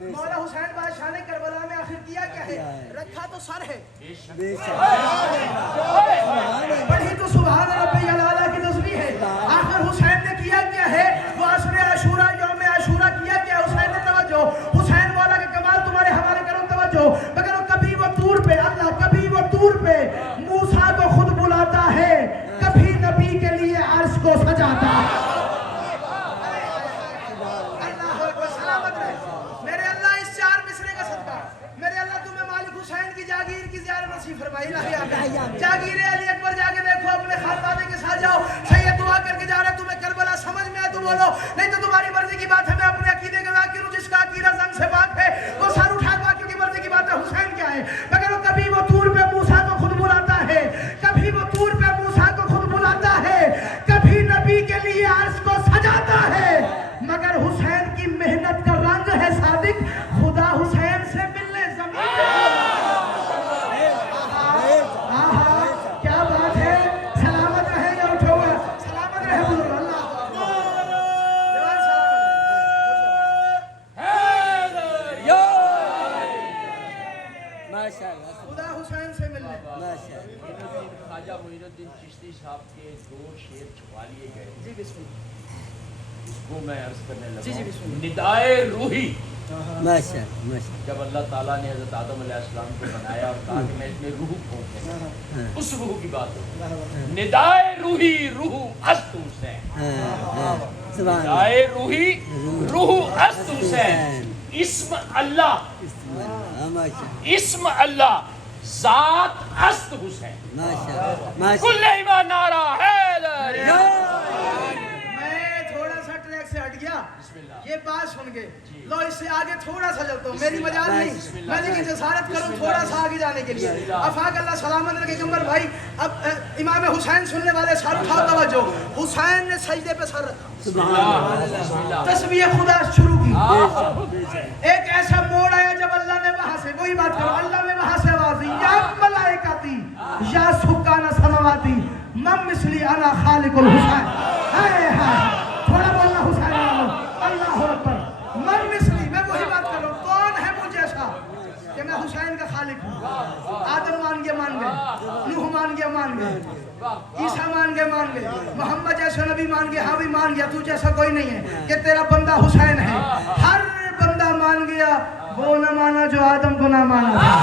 مولا حسین بادشاہ نے کربلا میں آخر کیا کیا ہے؟ رکھا تو سر ہے، پڑھی تو سبحان ربی العالی کی تسبیح ہے. آخر حسین نے کیا کیا ہے؟ وہ عصر عاشورہ یوم عاشورہ کیا کیا ہے؟ حسین نے توجہ، حسین مولا کے کمال تمہارے حوالے کرو توجہ. مگر کبھی وہ طور پہ اللہ، کبھی وہ طور پہ موسیٰ کو خود بلاتا ہے، کبھی نبی کے لیے عرش کو سجاتا ہے. اللہ اکبر، سلامت رہے میرے اللہ. اس 4 مصرے کا صدقہ میرے اللہ تمہیں مالک حسین کی جاگیر کی زیارت نصیب فرمائی. جاگیر علی اکبر جا کے دیکھو، اپنے خاندان کے ساتھ جاؤ. سید دعا کر کے جا رہے تمہیں کربلا سمجھ میں آئے تو بولو، نہیں تو تمہاری مرضی کی بات ہے. میں اپنے عقیدے کا ذاکر ہوں، جس کا عقیدہ زنگ سے پاک ہے وہ سر اٹھا باقی کی مرضی کی بات ہے. حسین کیا ہے؟ مگر کبھی وہ طور پہ موسیٰ کو خود بلاتا ہے، کبھی وہ طور پہ موسیٰ کو خود بلاتا ہے، کبھی نبی کے لیے عرش کو سجاتا ہے. مگر حسین کی محنت کا رنگ ہے صادق، خدا حسین سے ملنے زمین کیا بات ہے. سلامت رہے یا اٹھو گا، سلامت رہے بزرگ. اللہ خدا حسین سے ملنے. خواجہ معین الدین چشتی صاحب کے 2 شعر چھپا لیے گئے. جی بسم اللہ. اس کو میں عرض کرنے لگا. جی بسم اللہ. ندائے روحی، ماشاءاللہ جب اللہ تعالیٰ نے حضرت آدم علیہ السلام کو بنایا اور کہا کہ میں اس میں روح پھونکنے، اس روح کی بات ہو. ندائے روحی روح است حسین، ندائے روحی روح است حسین. اسم اللہ، اسم اللہ، ذات است حسین. کل ایمان نعرہ حیدر. میں تھوڑا سا ٹریک سے ہٹ گیا، یہ بات سن کے لو اس سے آگے تھوڑا سا چلتا ہوں. میری مجال نہیں، میں لیکن جسارت کروں تھوڑا سا آگے جانے کے لیے. افاق اللہ سلامت رکھے کمبر بھائی. اب امام حسین سننے والے سر اٹھاؤ توجہ. حسین نے سجدے پہ سر رکھا، تسبیح خدا شروع کی. ایک ایسا موڑ آیا جب اللہ نے وہاں سے، وہی بات کرو، اللہ نے وہاں سے آواز دی، یا ملائکتی یا سکان سماواتی من مثلی انا خالق الحسین. ہائے ہائے، تھوڑا بولنا حسین اللہ اکبر. من مثلی، میں وہی بات کر رہا ہوں، کون ہے مجھ جیسا کہ میں حسین کا خالق ہوں. آدم مان گئے، نوح مان گئے، عیسیٰ مان گئے، محمد جیسا نبی مان گیا، ہاں بھی مان گیا. تو جیسا کوئی نہیں ہے کہ تیرا بندہ حسین ہے. ہر بندہ مان گیا، وہ نہ مانا جو آدم کو نہ مانا تھا.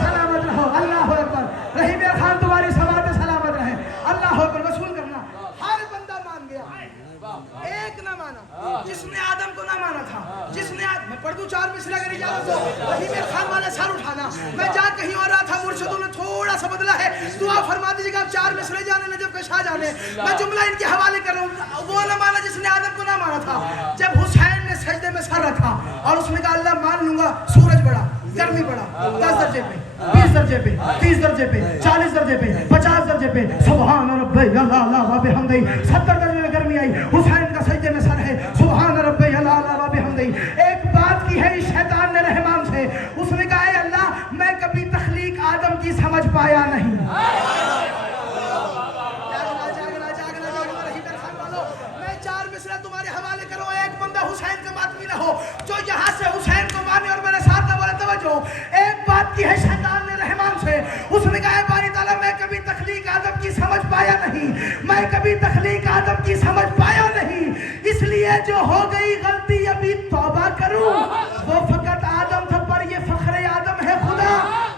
سلامت رہو. اللہ اکبر. رحیم خان تمہاری سماعت سلامت رہے. اللہ اکبر. وصول کرنا، ہر بندہ مان گیا، ایک نہ مانا جس نے آدم کو نہ مانا تھا. جس نے میں پڑھ دوں 4 مصرے اگر اجازت ہو. رحیم خان والے سر اٹھانا. میں جا کہیں اور رہا تھا، مرشدوں نے تھوڑا سا بدلا ہے. دعا فرما دیجیے گا. 4 مصرے جانے نجف کا شاہ جانے. میں جملہ ان کے حوالے کر رہا ہوں. وہ نہ مانا جس نے آدم کو نہ مانا تھا. جب حسین نے سجدے میں سر رکھا اور اس نے کہا اللہ مان لوں گا، سورج بڑا، گرمی بڑا، 10 درجے پہ، 20 درجے پہ، 30 درجے پہ، 40 درجے پہ، 50 درجے پہ، سبحان ربی اللہ و بحمدہ. 70 درجے میں گرمی آئی، حسین کا سجدے میں سر ہے. سبحان ربی اللہ و بحمدہ. ایک بات کی ہے اس شیطان نے رحمان سے، اس نے کہا اے اللہ میں کبھی تخلیق آدم کی سمجھ پایا نہیں. میں 4 مصرے تمہارے حوالے کروں. ایک بندہ حسین کا ماتمی نہ ہو جو یہاں سے حسین کو مانے اور میرے ساتھ نہ بولے. توجہ، ایک بات کی ہے شیطان نے رحمان سے، اس نے کہا اے باری تعالیٰ میں کبھی تخلیق آدم کی سمجھ پایا نہیں، میں کبھی تخلیق آدم کی سمجھ پایا نہیں. اس لیے جو ہو گئی غلطی ابھی توبہ کروں. وہ فقط آدم تھا پر یہ فخر آدم ہے خدا.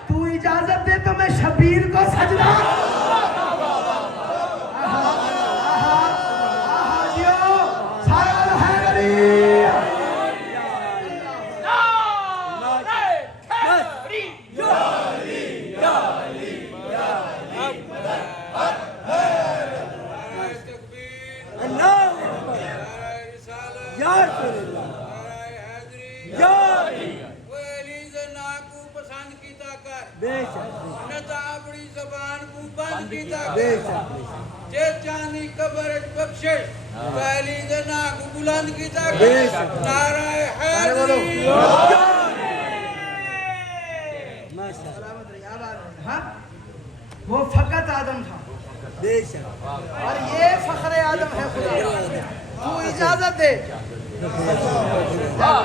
تو اجازت دے تو میں شبیر کو سجدہ. چاندی قبر بخشش پہلی دنا کو بلند کی طاقت نعرہ حیدری. وہ فقط آدم تھا اور یہ فخر آدم ہے خدا. تو اجازت دے.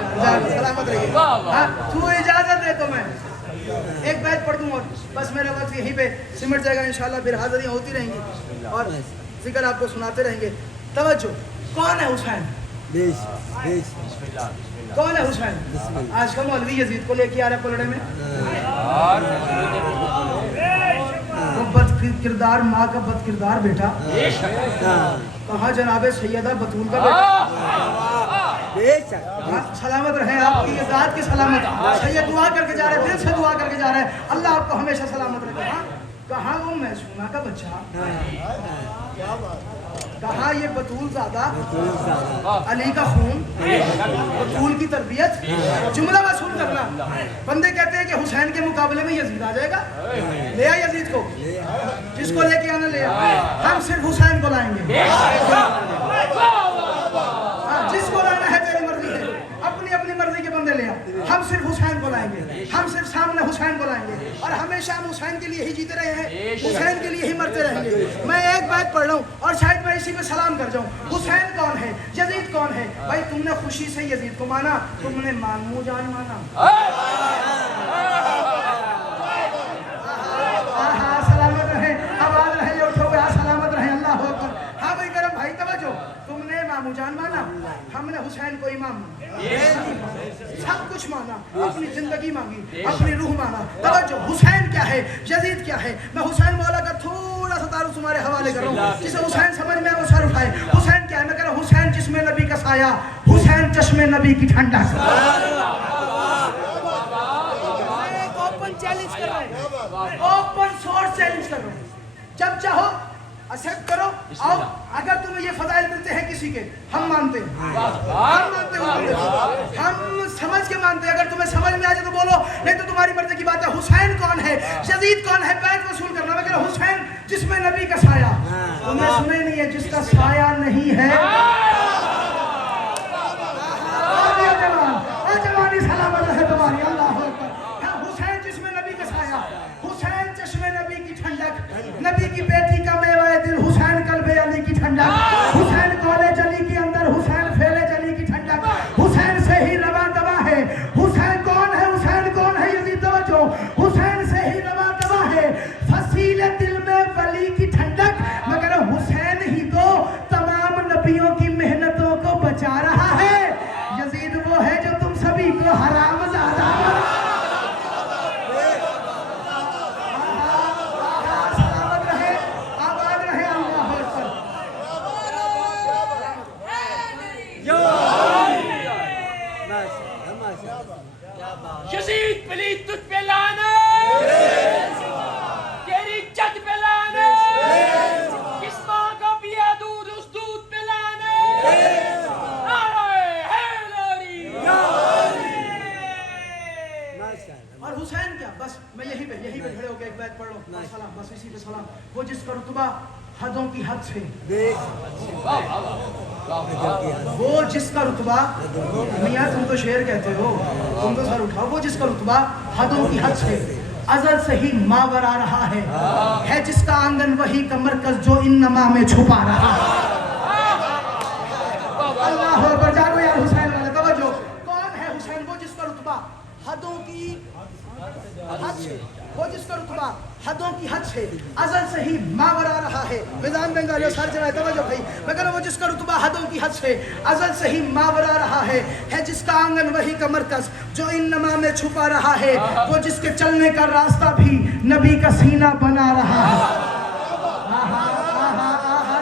सलामत रहिए। हाँ, तू इजाजत दे तो मैं एक बैच पढ़ दूँ और बस मेरा वक्त यहीं पे सिमट जाएगा इंशाल्लाह। फिर हाज़िरियाँ होती रहेंगी और जिक्र आपको सुनाते रहेंगे। तवज्जो, कौन है हुसैन? कौन है हुसैन? आज का मौलवी यजीद को लेके आ रहा है पलड़े में। वो बद किरदार माँ का बद किरदार बेटा, कहाँ जनाबे सैयदा बतूल का बेटा। सलामत रहे, आपकी ज़ात की सलामत। सैयद दुआ करके जा रहे हैं, दिल से दुआ करके जा रहे हैं, अल्लाह आपको हमेशा सलामत रखे। कहाँ वो मैसूमा का बच्चा, कहाँ ये बतूल ज़ादा, अली का खून, बतूल की तरबियत। जुमला वसूल करना। बंदे कहते हैं कि हुसैन के मुकाबले में यजीद आ जाएगा, ले आ यजीद को, जिसको लेके आना ले आ। हम सिर्फ हुसैन को लाएंगे। जिसको लाना है तेरी मर्जी है, अपनी अपनी मर्जी के बंदे ले आ। हम सिर्फ हुसैन को लाएंगे, हम सिर्फ सामने हुसैन को लाएंगे और हमेशा हम हुसैन के लिए ही जीते रहे हैं, हुसैन के लिए ही मरते रहेंगे। मैं एक बात पढ़ रहा हूँ और शायद मैं इसी पे सलाम कर जाऊँ। हुसैन कौन है? यजीद कौन है? भाई तुमने खुशी से यजीद को माना, तुमने मामू जान माना। सलामत रहे, आवाज रहे, उठो सलामत रहे, अल्लाह हो अकबर। हाँ भाई गरम भाई तवज्जो, तुमने मामू जान माना, हमने हुसैन को इमाम माना, सब कुछ माना, अपनी जिंदगी मांगी, अपनी रूह माना। तवज्जो, हुसैन क्या है, यजीद क्या है? मैं हुसैन मौला का थोड़ा सा तारुफ तुम्हारे हवाले कर रहा हूँ, जिसे हुसैन समझ में वो सर उठाए। हुसैन क्या है? मैं कह रहा हूँ हुसैन जिसमें नबी का साया, हुसैन चश्मे नबी की ठंडक। ओपन चैलेंज कर रहे हैं, ओपन सोर्स चैलेंज कर रहे हैं। जब चाहो एक्सेप्ट करो, आओ। अगर तुम्हें ये फजाइल मिलते हैं किसी के, हम मानते हैं, हम मानते हैं, हम समझ के मानते हैं। अगर तुम्हें समझ में आ जाए तो बोलो, नहीं तो तुम्हारी मर्जी की बात है। हुसैन कौन है, यजीद कौन है, बैत वसूल करना। मैं कह रहा हूं हुसैन जिसमें नबी का साया, तुमने सुने नहीं है, जिसका साया नहीं है। जवानी सलामत है तुम्हारी, अल्लाह हो अकबर। हुसैन जिसमें नबी का साया, हुसैन चश्मे नबी की ठंडक, नबी की बेटी का मेवाए दिल, हुसैन कल्बे अली की ठंडक, हुसैन कॉलेज अली के अंदर, हुसैन फेले अली की ठंडक, हुसैन से ही रवा दवा है। हुसैन कौन है? हुसैन कौन है? यजीद तवज्जो, हुसैन से ही रवा दवा है, फसीले दिल में वली की ठंडक। मगर हुसैन ही तो तमाम नबियों की मेहनतों को बचा रहा है। यजीद वो है जो तुम सभी को हराम ज़ादा यजीद पलीद तुझ पे लानत, तेरी इज्जत पे लानत, किस माँ का पिया दूध उस दूध पे लानत। नारे हैदरी। और हुसैन क्या, बस मैं यहीं पे खड़े होकर एक बैत पढ़ लो, सलाम, बस इसी पे सलाम। वो जिसका रुतबा हदों की हद से, वो जिसका रुतबा, मियां तुम तो शेर कहते हो, तुम तो सर उठाओ। वो जिसका रुतबा हदों की हद से अजल से ही मावर आ रहा है जिसका आंगन वही का मरकज जो इन नमा में छुपा रहा है। अल्लाह अकबर, जागो यार हुसैन वाले, तवज्जो। कौन है हुसैन? वो जिसका रुतबा हदों की हद से, वो जिसका रुतबा हदों की हद से अजल से ही मावर आ रहा है। विधान बंगाली सर जगह तवज्जो भाई, मैं कह रहा हूं वो जिसका रुतबा हदों की हद से अजल से ही मावर आ रहा है जिसका आंगन वही का मरकज जो इन नमा में छुपा रहा है। वो जिसके चलने का रास्ता भी नबी का सीना बना रहा है।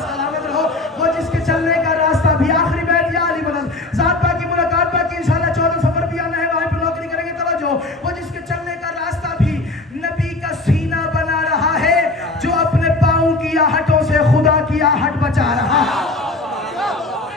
सलामत रहो। वो जिसके चलने का रास्ता भी, आखिरी बैत या अली बदल साथ बाकी मुलाकात बाकी इंशाल्लाह 14 सफर भी आना है, वहां पे नौकरी करेंगे। तवज्जो, वो जिसके चलने का रास्ता भी नबी का सीना बना रहा है, जो अपने पाँव की आहटों से खुदा की आहट बचा रहा है।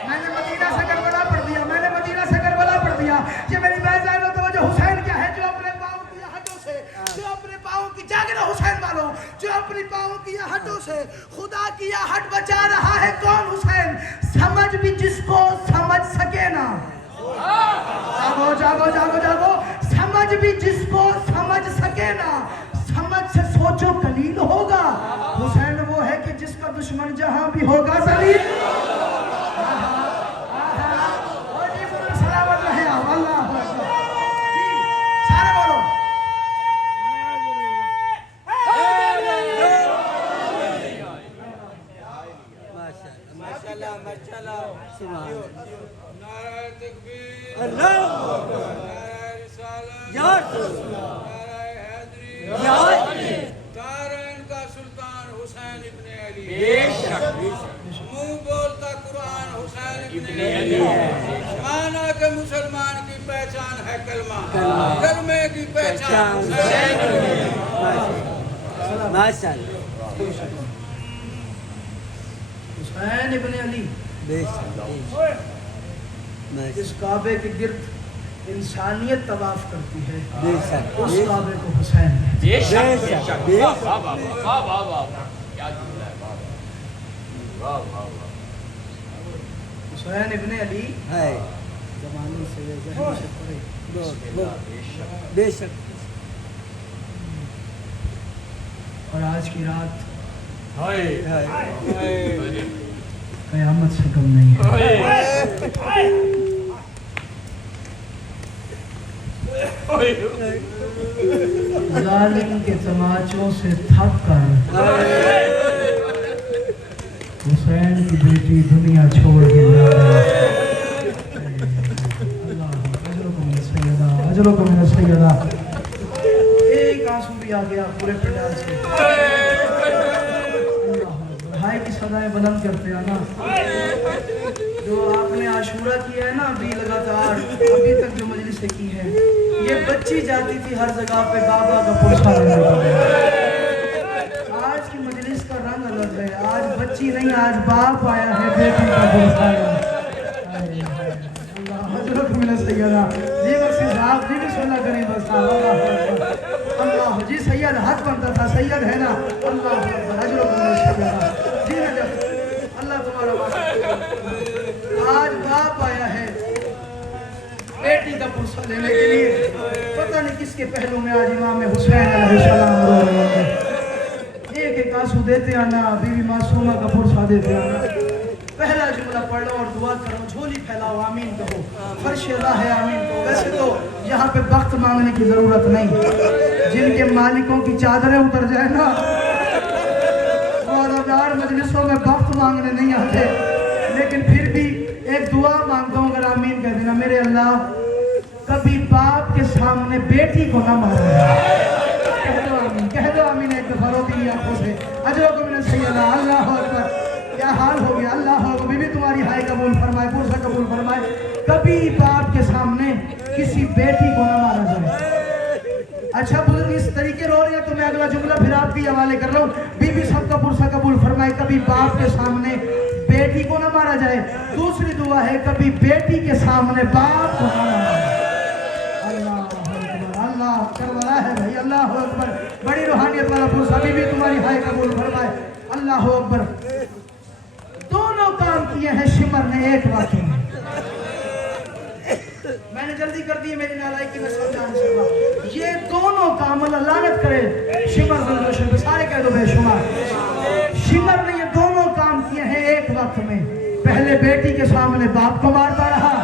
मैंने मदीना से करबला पढ़ दिया, मैंने मदीना से करबला पढ़ दिया। ये मेरी बेजान हो। तो जो हुसैन क्या है? जो अपने पाँव की आहटों से, जो अपने पाँव की, जागना हुसैन वालों, जो अपनी पाँव की आहटों से खुदा की आहट बचा रहा है। कौन हुसैन? समझ भी जिसको समझ सके ना, जागो जागो जागो जागो, समझ भी जिसको समझ सके ना, समझ से सोचो कलील होगा। हुसैन वो है कि जिसका दुश्मन जहां भी होगा जलील। सलामत रहे अल्लाह। नाराए रिसालत, नाराए हैदरी, तारैन का सुल्तान हुसैन इब्ने अली, मुंह बोलता कुरान हुसैन इब्ने अली, माना के मुसलमान की पहचान है कलमा, कलमे की पहचान हुसैन इब्ने अली। हुसैन इब्ने अली इस काबे के गिर्द इंसानियत तवाफ करती है, उस काबे को हुसैन बेशक बेशक वाह वाह वाह वाह वाह वाह क्या जुमला है वाह वाह वाह वाह हुसैन इब्ने अली जमाने से ज़हन से परे बेशक और आज की रात हाय कयामत से कम नहीं है। जालिम के तमाचों से थक कर हुसैन की बेटी दुनिया छोड़ के जा रही है। अजरों को मेरा सैयदा एक आंसू भी आ गया पूरे पंडाल से। भाई की सदाएं बुलंद करते हैं ना, जो आपने आशूरा किया है ना अभी लगातार अभी तक जो मजलिस की है, ये बच्ची जाती थी हर जगह पे बाबा का पुरस्कार लेने के लिए। आज की मजलिस का रंग अलग है, आज बच्ची नहीं आज बाप आया है बेटी का पुरस्कार। हजरत मिला सैयदा जी बख्शी साहब जी भी सुना करें बस अल्लाह जी सैयद हक बनता था सैयद है ना अल्लाह हजरत मिला सैयदा जी नजर अल्लाह तुम्हारा आज बाप आया है बेटी का पुरस्कार लेने के लिए। पता नहीं किसके पहलू में आज इमाम हुसैन अलैहिस्सलाम रो रहे हैं। एक एक आंसू देते आना, बीवी मासूमा का पुरस्कार देते आना। पहला जुमला पढ़ लो और दुआ करो, झोली फैलाओ, आमीन कहो, फर्श अल्लाह है आमीन कहो। वैसे तो यहाँ पे वक्त मांगने की जरूरत नहीं, जिनके मालिकों की चादरें उतर जाए ना वो रोज़ार मजलिसों में वक्त मांगने नहीं आते, लेकिन फिर भी एक दुआ मांगता हूँ, अगर आमीन कह देना। मेरे अल्लाह कभी बाप के सामने बेटी को ना मारे। कह दो आमीन एक दफा रोती आंखों से। अजरों को मैंने सैयदा अल्लाह अकबर। क्या हाल हो गया, अल्लाह अकबर। बीवी तुम्हारी हाय कबूल फरमाए, पुरसा कबूल फरमाए। कभी बाप के सामने किसी बेटी को ना मारा जाए। अच्छा बुजुर्ग इस तरीके रो रहे हैं तो मैं अगला जुमला फिर आपके हवाले कर रहा हूँ। बीवी सबका पुरसा कबूल फरमाए, कभी बाप के सामने बेटी को ना मारा जाए। दूसरी दुआ है कभी बेटी के सामने बाप को ना मारा जाए। अल्लाह अकबर, अल्लाह करवाया है भाई, अल्लाह अकबर। बड़ी रूहानियत वाला पुरसा, बीवी तुम्हारी हाय कबूल फरमाए, अल्लाह अकबर। दोनों काम किए हैं शिमर ने एक वाक्य में। मैंने जल्दी कर दी, मेरी नालायकी में समझा नहीं सकता। ये दोनों काम अल्लाह लानत करे शिमर ने, सारे कह दो बेशुमार। शिमर ने ये दोनों काम किए हैं एक वक्त में। पहले बेटी के सामने बाप को मारता रहा।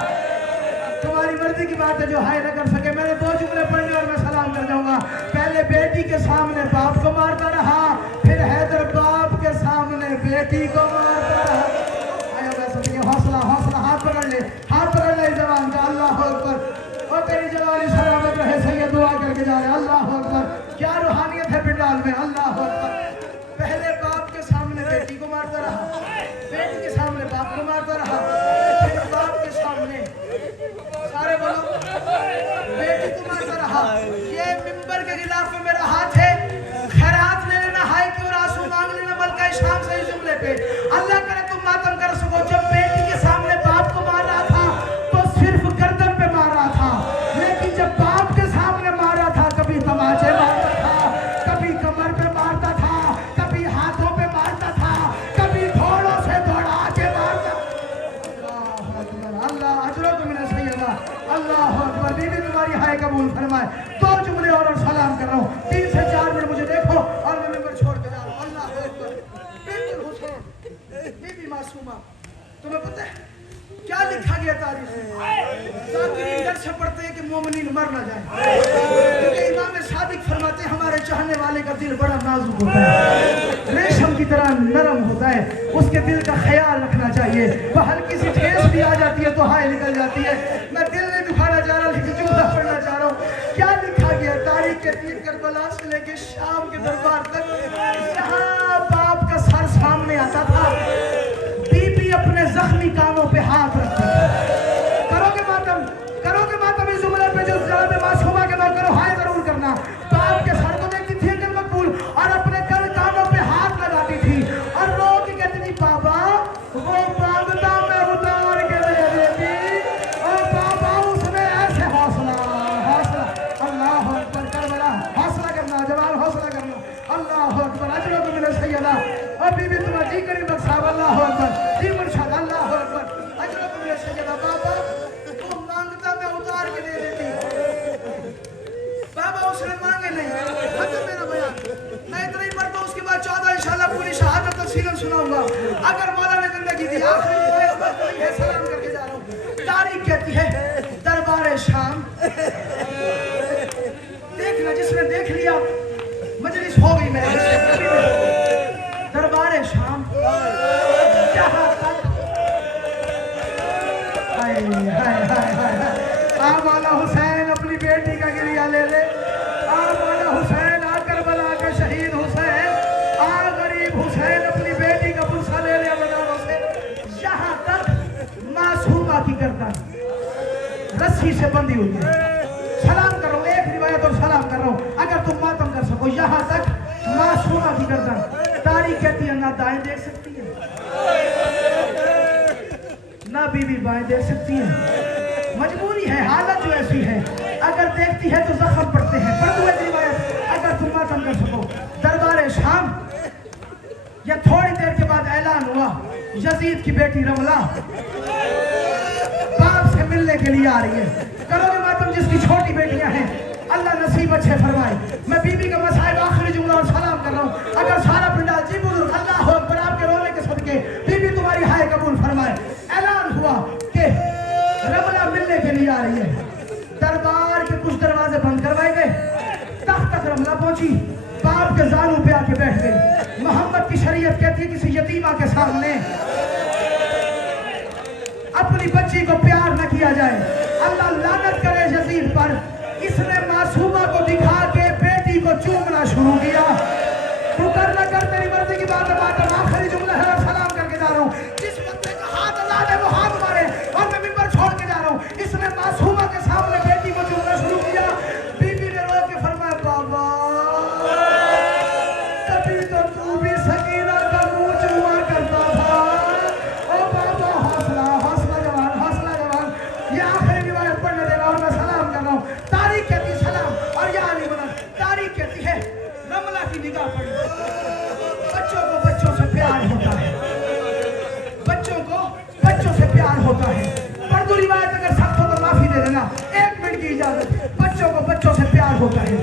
तुम्हारी मर्जी की बात है, जो हाय न कर सके। मैंने दो जुमले पढ़ने और मैं सलाम कर जाऊंगा। पहले बेटी के सामने बाप को मारता रहा, फिर हैदर बाप के सामने बेटी को मारता रहा। आया वैसे हौसला हौसला, हाथ पकड़ ले, हाथ पकड़ ले जवान का। अल्लाह अकबर। और तेरी जवानी सलामत रहे, सैयद दुआ करके जा रहे। अल्लाह अकबर। क्या रूहानियत है पिंडाल में, अल्लाह अकबर। पहले बाप के सामने बेटी को मारता रहा, बेटी के सामने बाप को मारता रहा, फिर बाप के सामने सारे बोलो बेटी को मारता रहा। ये मिंबर के खिलाफ में मेरा हाथ है, खैरात ले लेना, हाय की और आंसू मांग लेना मलका शाम से इस जुमले पे। अल्लाह करे तुम मातम कर सको। जब बेटी के सामने बाप को मार रहा था तो सिर्फ गर्दन पे मार रहा था, लेकिन जब बाप के सामने मारा था कभी तमाचे मारता था, कभी कमर पे मारता था, कभी हाथों पे मारता था, कभी घोड़ों से दौड़ा के मारता। अल्लाह अजरों को मिला सैयदा अल्लाह अकबर। बीवी तुम्हारी हाय कबूल फरमाए। दो जुमले और सलाम कर रहा हूँ, 3 से 4 मिनट मुझे देखो और मैं मिंबर छोड़ के जा रहा हूँ। अल्लाह अकबर। बिल्कुल हुसैन बीबी मासूमा। तुम्हें पता है क्या लिखा गया तारीख में? ज़ाकिरीन डर से पढ़ते हैं कि मोमिनीन मर ना जाए, क्योंकि इमाम सादिक फरमाते हैं हमारे चाहने वाले का दिल बड़ा नाजुक होता है, रेशम की तरह नरम होता है, उसके दिल का ख्याल रखना चाहिए। वह हल्की सी ठेस भी आ जाती है तो हाय निकल जाती है। मैं दिल ने कहती है करबला से लेके शाम के दरबार तक जहाँ बाप का सर सामने आता था, बीबी अपने जख्मी कानों पे हाथ रखती। करोगे मातम इस जुमले पे जो जनाब मासूमा के बाद करो, हाय जरूर करना। बाप के सर को देखती थी अकल मकबूल और अपने कानों पे हाथ लगाती थी और रो के कहती थी बाबा वो मांगता मैं उतार के दे देती। और बाबा उसमें ऐसे हौसला अल्लाह अकबर करबला, हौसला करना जवान, हौसला करना। अल्लाह अकबर अजर तो मिले सैयदा और बीबी तुम्हारा जी करीम बख्शा। अल्लाह अकबर जी मुर्शद, अल्लाह अकबर अजर तो मिले सैयदा। बाबा वो मांगता मैं उतार के दे देती। बाबा उसने मांगे नहीं। खत्म मेरा बयान। मैं इतना ही पढ़ता हूँ, उसके बाद 14 इंशाल्लाह पूरी शहादत तफसीलन सुनाऊंगा अगर मौला ने जिंदगी दी। आखिरी कोई है, सलाम करके जा रहा हूँ। तारीख कहती है दरबार शाम। देखना, जिसने देख लिया मजलिस हो गई मेरे। दरबार शाम जहाँ तक हाय हाय हाय हाय मौला हुसैन अपनी बेटी का गिरिया ले ले। मौला हुसैन आ करबला के शहीद हुसैन, आ गरीब हुसैन अपनी बेटी का पुरसा ले ले अल्लाह से। यहाँ तक मासूमा की गर्दन रस्सी से बंधी हुई है। सलाम करो, एक रिवायत और सलाम कर रहा हूँ अगर तुम मातम कर सको। यहाँ तक मासूमा की गर्दन। तारीख कहती है ना दाएं देख सकती है ना बीबी बाएं देख सकती है। मजबूरी है, हालत जो ऐसी है, अगर देखती है तो जख्म पड़ते हैं। पर तुम्हें रिवायत अगर तुम मातम कर सको। दरबार शाम या थोड़ी देर के बाद ऐलान हुआ यजीद की बेटी रमला बाप से मिलने के लिए आ रही है। करोगे मातम जिसकी छोटी बेटियां हैं, अल्लाह नसीब अच्छे फरमाए। मैं बीबी का मसाइब आखिरी जुमला और सलाम कर रहा हूँ। अगर सारा पिंडाल जी बुजुर्ग अल्लाह अकबर आपके रोने के सदके बीबी तुम्हारी हाय कबूल फरमाए। ऐलान हुआ कि रमला मिलने के लिए आ रही है। दरबार के कुछ दरवाजे बंद करवाए गए। तक रमला पहुंची, बाप के जानू पे आके बैठ गई। मोहम्मद की शरीयत कहती है किसी यतीमा के सामने अपनी बच्ची को प्यार न किया जाए। अल्लाह लानत करे यजीद पर। इसने मासूमा को दिखा के बेटी को चूमना शुरू किया। तू कर न कर, तेरी मर्जी की बात है। आखिरी जुमला है, सलाम करके जा रहा हूँ। जिस बंदे का हाथ अल्लाह ने वो हाथ मारे और मैं मिंबर छोड़ के जा रहा हूँ। इसने मासूमा के सामने बेटी को चूमना शुरू किया। बीबी ने रो के फरमाया बाबा कभी तो तू भी सकीना का मुंह चूमा करता था। ओ बाबा हौसला हौसला जवान, हौसला जवान। ये आखिरी रिवायत पढ़ने देगा और मैं सलाम कर रहा हूँ। तारीख कहती है सलाम और ये आली बना। तारीख कहती है रमला की निगाह पड़ी। बच्चों को बच्चों से प्यार होता है, बच्चों को बच्चों से प्यार होता है। पर्दू रिवायत अगर सख्त हो तो माफी दे देना, 1 मिनट की इजाजत। बच्चों को बच्चों से प्यार होता है।